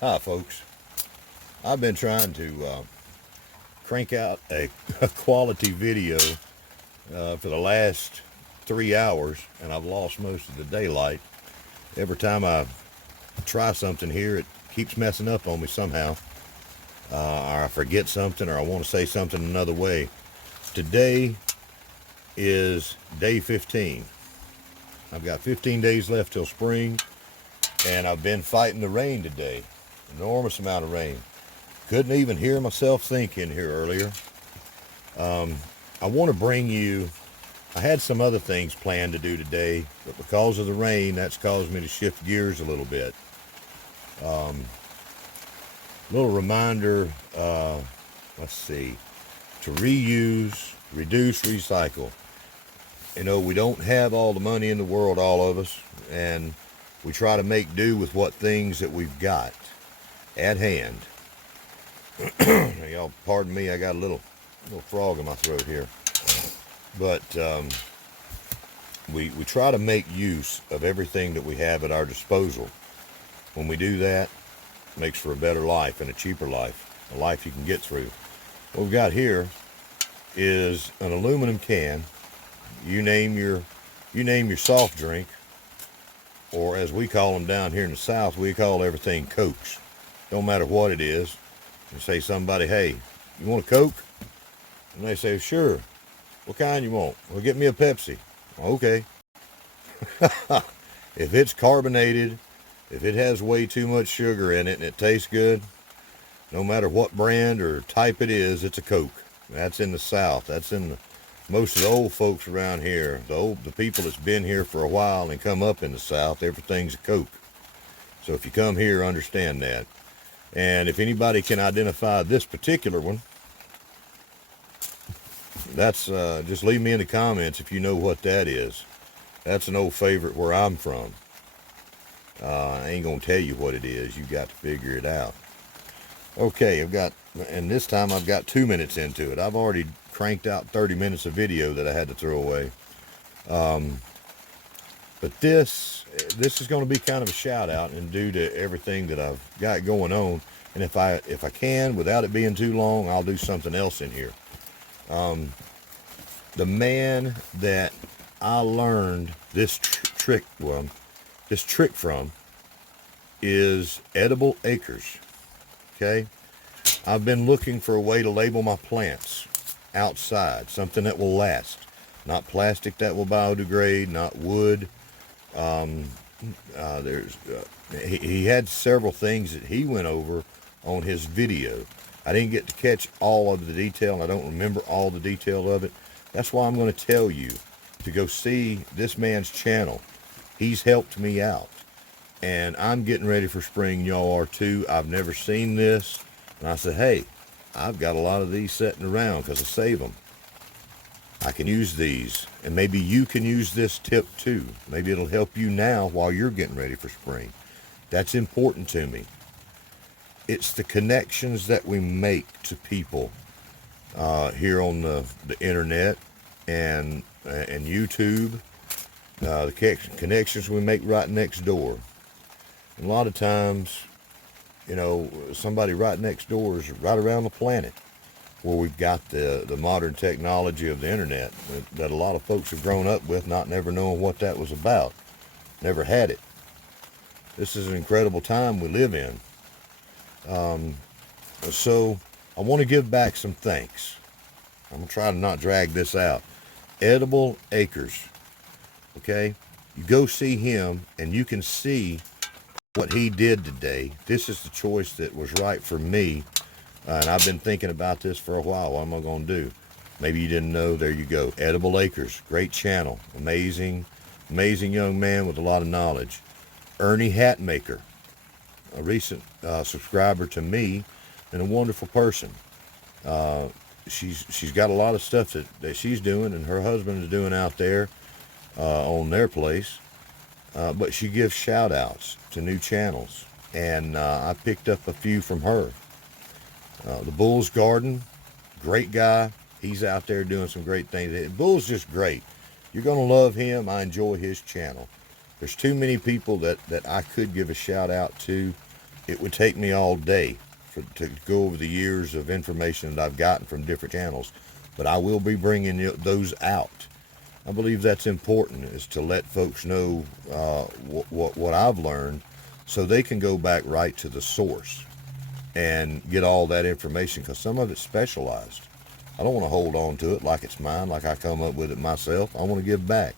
Hi, folks. I've been trying to crank out a quality video for the last 3 hours, and I've lost most of the daylight. Every time I try something here, it keeps messing up on me somehow. Or I forget something, or I want to say something another way. Today is day 15. I've got 15 days left till spring, and I've been fighting the rain today. Enormous amount of rain. Couldn't even hear myself think in here earlier. I want to bring you, I had some other things planned to do today, but because of the rain, that's caused me to shift gears a little bit. Little reminder, let's see, to reuse, reduce, recycle. You know, we don't have all the money in the world, all of us, and we try to make do with what things that we've got at hand. Y'all pardon me, I got a little frog in my throat here. But we try to make use of everything that we have at our disposal. When we do that, it makes for a better life and a cheaper life, a life you can get through. What we've got here is an aluminum can. You name your soft drink, or as we call them down here in the South, we call everything Cokes. Don't matter what it is. You say somebody, hey, you want a Coke? And they say, sure. What kind you want? Well, get me a Pepsi. Okay. If it's carbonated, if it has way too much sugar in it and it tastes good, no matter what brand or type it is, it's a Coke. That's in the South. That's in most of the old folks around here. The people that's been here for a while and come up in the South, everything's a Coke. So if you come here, understand that. And if anybody can identify this particular one, that's just leave me in the comments if you know what that is. That's an old favorite where I'm from. I ain't gonna tell you what it is. You got to figure it out. Okay, and this time I've got 2 minutes into it. I've already cranked out 30 minutes of video that I had to throw away. But this is going to be kind of a shout out and due to everything that I've got going on. And if I can, without it being too long, I'll do something else in here. The man that I learned this trick from is EdibleAcres. Okay, I've been looking for a way to label my plants outside, something that will last, not plastic that will biodegrade, not wood. He had several things that he went over on his video. I didn't get to catch all of the detail, and I don't remember all the detail of it. That's why I'm going to tell you to go see this man's channel. He's helped me out, and I'm getting ready for spring. Y'all are too. I've never seen this, and I said, hey, I've got a lot of these sitting around because I save them. I can use these, and maybe you can use this tip too. Maybe it'll help you now while you're getting ready for spring. That's important to me. It's the connections that we make to people here on the internet and YouTube. The connections we make right next door. And a lot of times, you know, somebody right next door is right around the planet where we've got the modern technology of the internet that a lot of folks have grown up with, not never knowing what that was about. Never had it. This is an incredible time we live in. So I want to give back some thanks. I'm going to try to not drag this out. EdibleAcres. Okay? You go see him and you can see what he did today. This is the choice that was right for me. And I've been thinking about this for a while. What am I going to do? Maybe you didn't know. There you go. EdibleAcres. Great channel. Amazing young man with a lot of knowledge. Ernie Hatmaker, a recent subscriber to me and a wonderful person. She's got a lot of stuff that she's doing and her husband is doing out there on their place. But she gives shout outs to new channels. And I picked up a few from her. The Bull's Garden, great guy. He's out there doing some great things. Bull's just great. You're going to love him. I enjoy his channel. There's too many people that I could give a shout out to. it would take me all day to go over the years of information that I've gotten from different channels, but I will be bringing those out. I believe that's important, is to let folks know what I've learned, so they can go back right to the source and get all that information, because some of it's specialized. I don't want to hold on to it like it's mine, like I come up with it myself. I want to give back.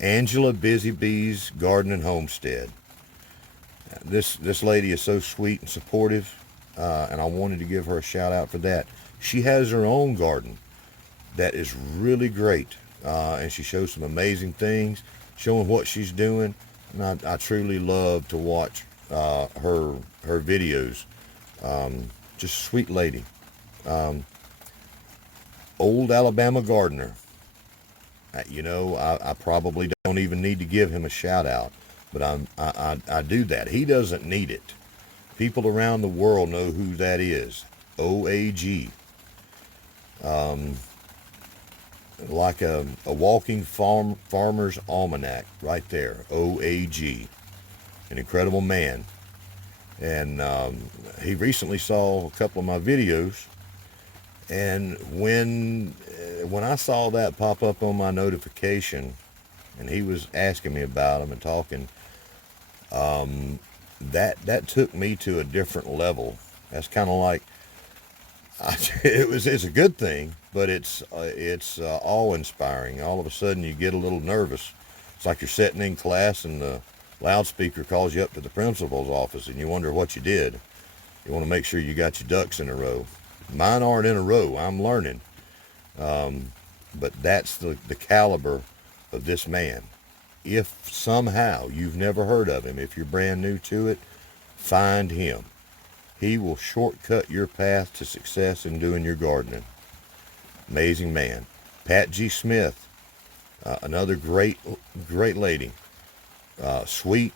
Angela Busy Bees Garden and Homestead. This lady is so sweet and supportive, and I wanted to give her a shout out for that. She has her own garden that is really great, and she shows some amazing things, showing what she's doing, and I truly love to watch her videos. Just a sweet lady. Old Alabama Gardener. I probably don't even need to give him a shout out, but I do that. He doesn't need it. People around the world know who that is. OAG. Like a walking farmer's almanac right there. OAG. An incredible man. And he recently saw a couple of my videos, and when I saw that pop up on my notification, and he was asking me about them and talking, that took me to a different level. That's kind of like, it's a good thing, but it's awe-inspiring. All of a sudden you get a little nervous. It's like you're sitting in class and the loudspeaker calls you up to the principal's office, and you wonder what you did. You want to make sure you got your ducks in a row. Mine aren't in a row. I'm learning. But that's the caliber of this man. If somehow you've never heard of him, if you're brand new to it, find him. He will shortcut your path to success in doing your gardening. Amazing man. Pat G. Smith, another great lady. Sweet,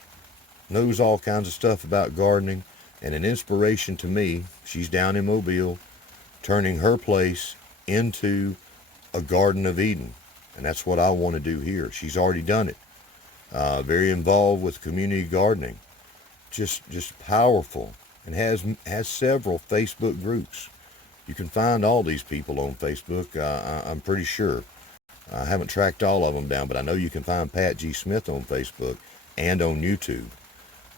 knows all kinds of stuff about gardening, and an inspiration to me. She's down in Mobile, turning her place into a Garden of Eden, and that's what I want to do here. She's already done it. Very involved with community gardening, just powerful, and has several Facebook groups. You can find all these people on Facebook. I'm pretty sure. I haven't tracked all of them down, but I know you can find Pat G. Smith on Facebook and on YouTube.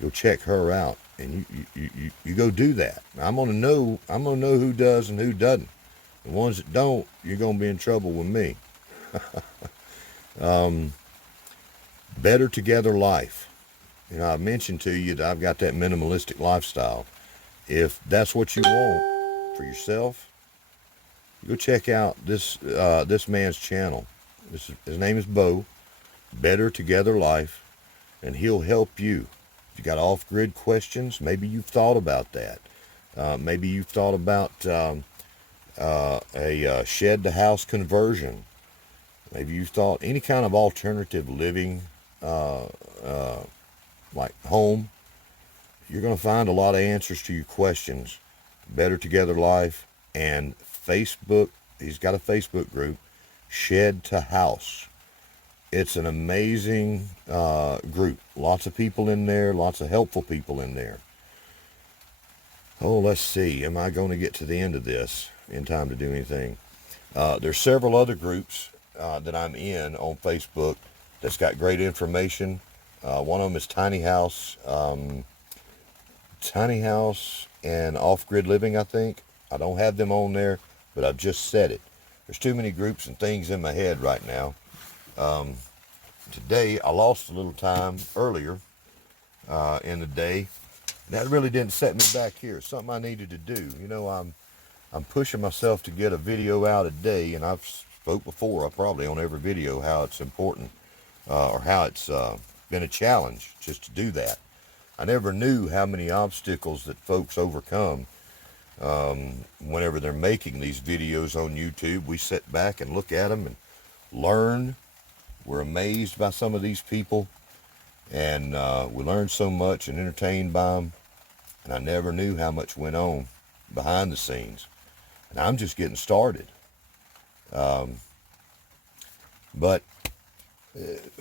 Go check her out, and you go do that. I'm gonna know who does and who doesn't. The ones that don't, you're gonna be in trouble with me. Better Together Life. I mentioned to you that I've got that minimalistic lifestyle. If that's what you want for yourself, go check out this man's channel. His name is Bo. Better Together Life, and he'll help you. If you got off-grid questions, maybe you've thought about that. Maybe you've thought about a shed-to-house conversion. Maybe you've thought any kind of alternative living, like home. You're going to find a lot of answers to your questions. Better Together Life, and Facebook. He's got a Facebook group, Shed to House. It's an amazing group. Lots of people in there, lots of helpful people in there. Oh, let's see. Am I going to get to the end of this in time to do anything? There's several other groups that I'm in on Facebook that's got great information. One of them is Tiny House and Off-Grid Living, I think. I don't have them on there, but I've just said it. There's too many groups and things in my head right now. Today, I lost a little time earlier in the day. That really didn't set me back here. It's something I needed to do. I'm pushing myself to get a video out a day, and I've spoke before, probably on every video, how it's important, or how it's been a challenge just to do that. I never knew how many obstacles that folks overcome whenever they're making these videos on YouTube. We sit back and look at them and learn. We're amazed by some of these people, and we learn so much and entertained by them, and I never knew how much went on behind the scenes, and I'm just getting started.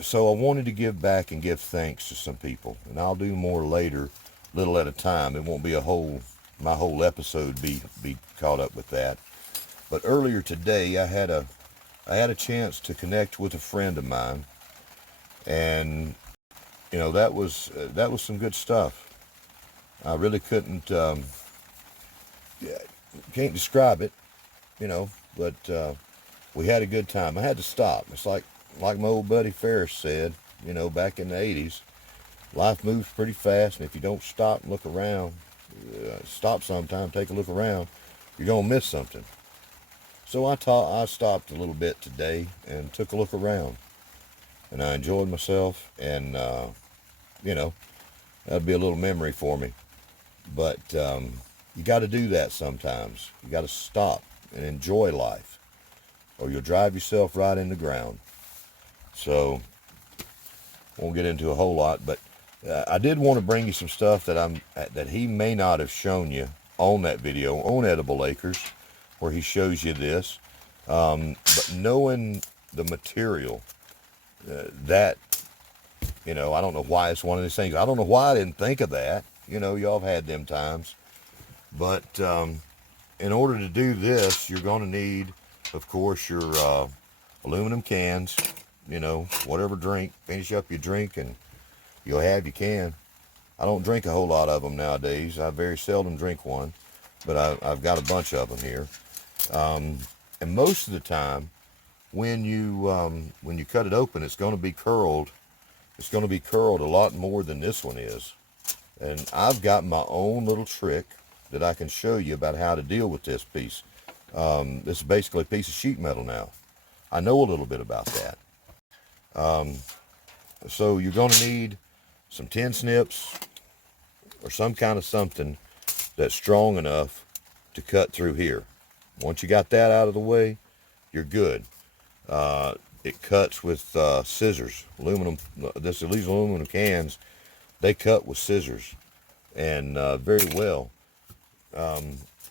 So I wanted to give back and give thanks to some people, and I'll do more later little at a time. It won't be my whole episode be caught up with that. But earlier today, I had a chance to connect with a friend of mine, and that was some good stuff. I really can't describe it, but we had a good time. I had to stop. It's like my old buddy Ferris said, back in the 80s, life moves pretty fast, and if you don't stop and look around, stop sometime, take a look around, you're going to miss something. So I stopped a little bit today and took a look around, and I enjoyed myself, and, that'd be a little memory for me. But you got to do that sometimes. You got to stop and enjoy life, or you'll drive yourself right in the ground. So, won't get into a whole lot, but I did want to bring you some stuff that he may not have shown you on that video on EdibleAcres, where he shows you this. But knowing the material, that, I don't know why it's one of these things. I don't know why I didn't think of that. Y'all have had them times. But in order to do this, you're going to need, of course, your aluminum cans, whatever drink. Finish up your drink and you'll have your can. I don't drink a whole lot of them nowadays. I very seldom drink one, but I've got a bunch of them here. And most of the time, when you cut it open, it's going to be curled. It's going to be curled a lot more than this one is. And I've got my own little trick that I can show you about how to deal with this piece. This is basically a piece of sheet metal now. I know a little bit about that. So you're going to need some tin snips or some kind of something that's strong enough to cut through here. Once you got that out of the way, you're good. It cuts with scissors. These aluminum cans, they cut with scissors, and very well.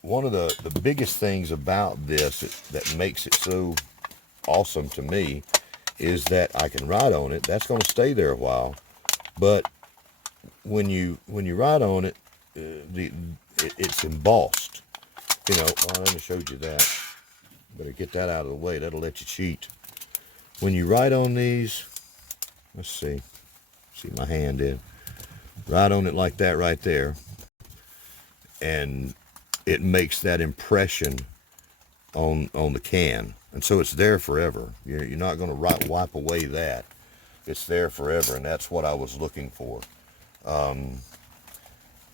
One of the biggest things about this that makes it so awesome to me is that I can write on it. That's going to stay there a while, but when you write on it, it's embossed. I never showed you that. Better get that out of the way. That'll let you cheat. When you write on these, let's see my hand in. Write on it like that right there, and it makes that impression on the can, and so it's there forever. You're not going to wipe away that. It's there forever, and that's what I was looking for.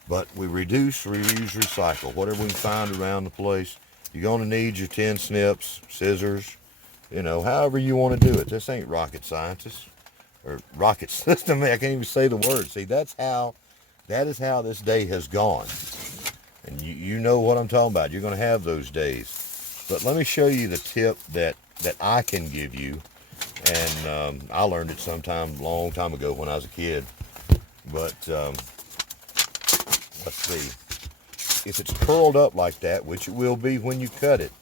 But we reduce, reuse, recycle. Whatever we can find around the place. You're going to need your tin snips, scissors, however you want to do it. This ain't rocket scientist or rocket system. I can't even say the word. See, that is how this day has gone. And you know what I'm talking about. You're going to have those days. But let me show you the tip that I can give you. And I learned it sometime long time ago when I was a kid. But let's see. If it's curled up like that, which it will be when you cut it,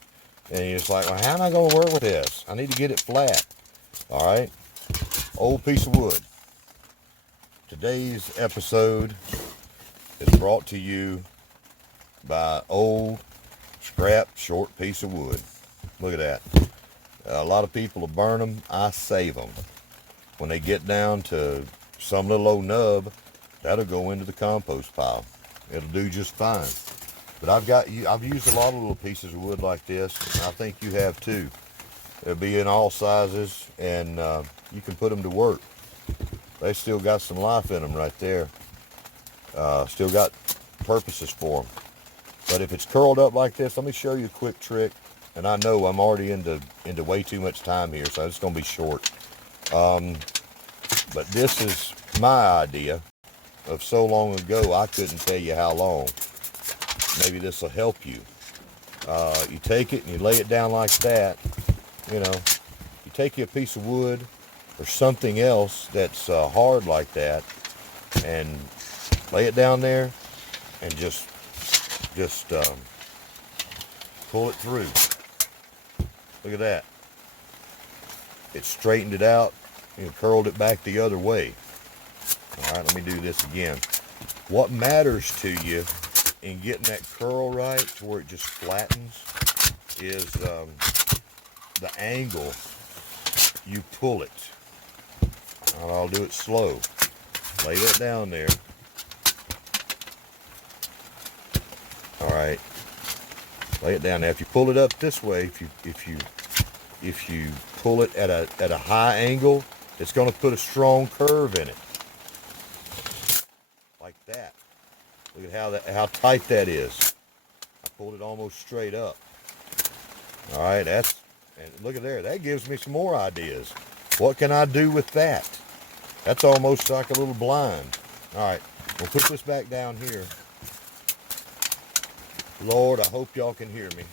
and you're just like, well, how am I going to work with this? I need to get it flat. All right. Old piece of wood. Today's episode is brought to you by old, scrap, short piece of wood. Look at that. A lot of people will burn them. I save them. When they get down to some little old nub, that'll go into the compost pile. It'll do just fine. But I've used a lot of little pieces of wood like this, and I think you have too. They'll be in all sizes, and you can put them to work. They still got some life in them right there. Still got purposes for them. But if it's curled up like this, let me show you a quick trick. And I know I'm already into way too much time here, so it's going to be short. But this is my idea of so long ago, I couldn't tell you how long. Maybe this will help you. You take it and you lay it down like that. You take you a piece of wood or something else that's hard like that, and lay it down there, and just pull it through. Look at that. It straightened it out and curled it back the other way. All right, let me do this again. What matters to you in getting that curl right to where it just flattens is the angle you pull it. I'll do it slow. Lay that down there. All right. Lay it down. Now, if you pull it up this way, if you pull it at a high angle, it's going to put a strong curve in it, like that. Look at how tight that is. I pulled it almost straight up. All right, and look at there. That gives me some more ideas. What can I do with that? That's almost like a little blind. All right, we'll put this back down here. Lord, I hope y'all can hear me.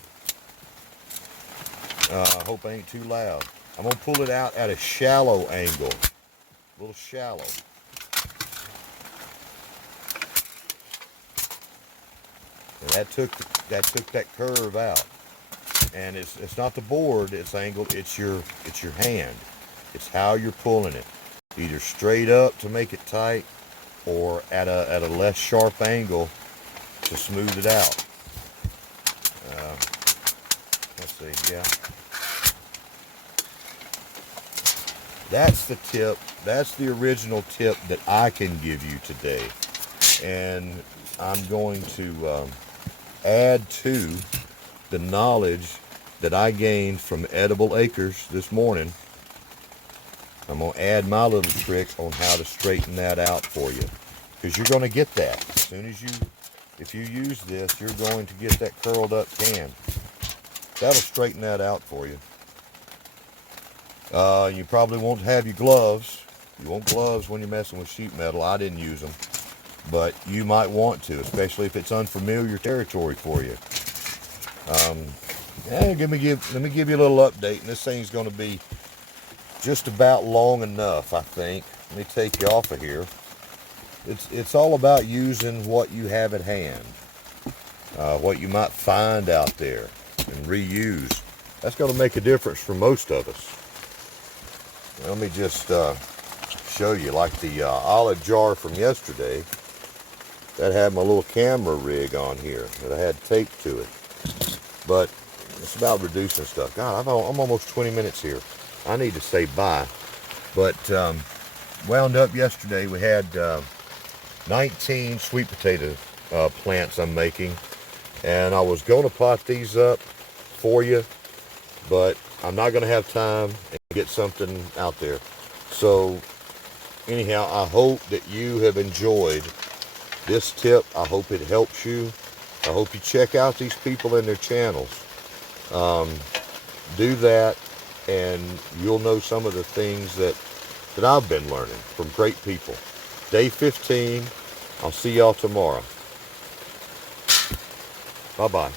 I hope I ain't too loud. I'm gonna pull it out at a shallow angle, a little shallow. And that took that curve out. And it's not the board, it's angled, it's your hand. It's how you're pulling it. Either straight up to make it tight, or at a less sharp angle to smooth it out. Let's see, yeah. That's the tip. That's the original tip that I can give you today. And I'm going to add to the knowledge that I gained from EdibleAcres this morning. I'm going to add my little trick on how to straighten that out for you. Because you're going to get that. As soon as if you use this, you're going to get that curled up can. That'll straighten that out for you. You probably won't have your gloves. You want gloves when you're messing with sheet metal. I didn't use them. But you might want to, especially if it's unfamiliar territory for you. Let me give you a little update. And this thing's going to be just about long enough, I think. Let me take you off of here. It's all about using what you have at hand, what you might find out there, and reuse. That's going to make a difference for most of us. Let me just show you, like the olive jar from yesterday. That had my little camera rig on here that I had taped to it. But it's about reducing stuff. God, I'm almost 20 minutes here. I need to say bye. But wound up yesterday, we had 19 sweet potato plants I'm making. And I was going to pot these up for you, but I'm not going to have time and get something out there. So anyhow, I hope that you have enjoyed this tip. I hope it helps you. I hope you check out these people and their channels. Do that, and you'll know some of the things that I've been learning from great people. Day 15. I'll see y'all tomorrow. Bye-bye.